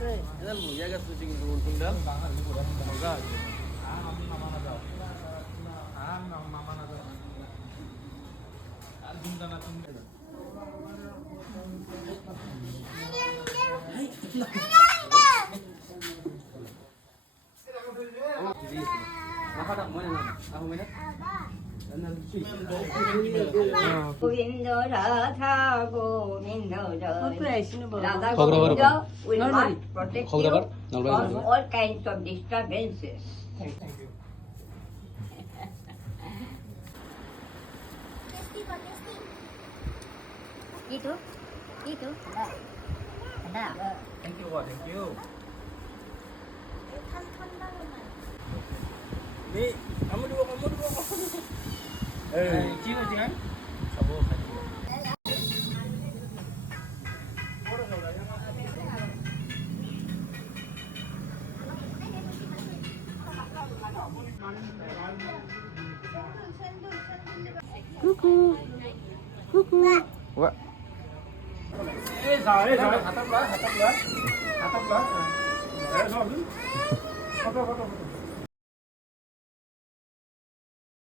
Ini lu ya guys syuting dulu tinggal. Semoga. Apa tak mau yang aku minat? Govinda Radha Govinda Radha খবর গোবিন্দ খবর। will not protect you খবর খবর। from all kinds of disturbances. Itu, ada. Thank you, Pak. Thank you. Nih, kamu dua. Cium kan? Kamu Wah. Rồi, hatap lah. Hatap lah. Rồi, rồi. Foto.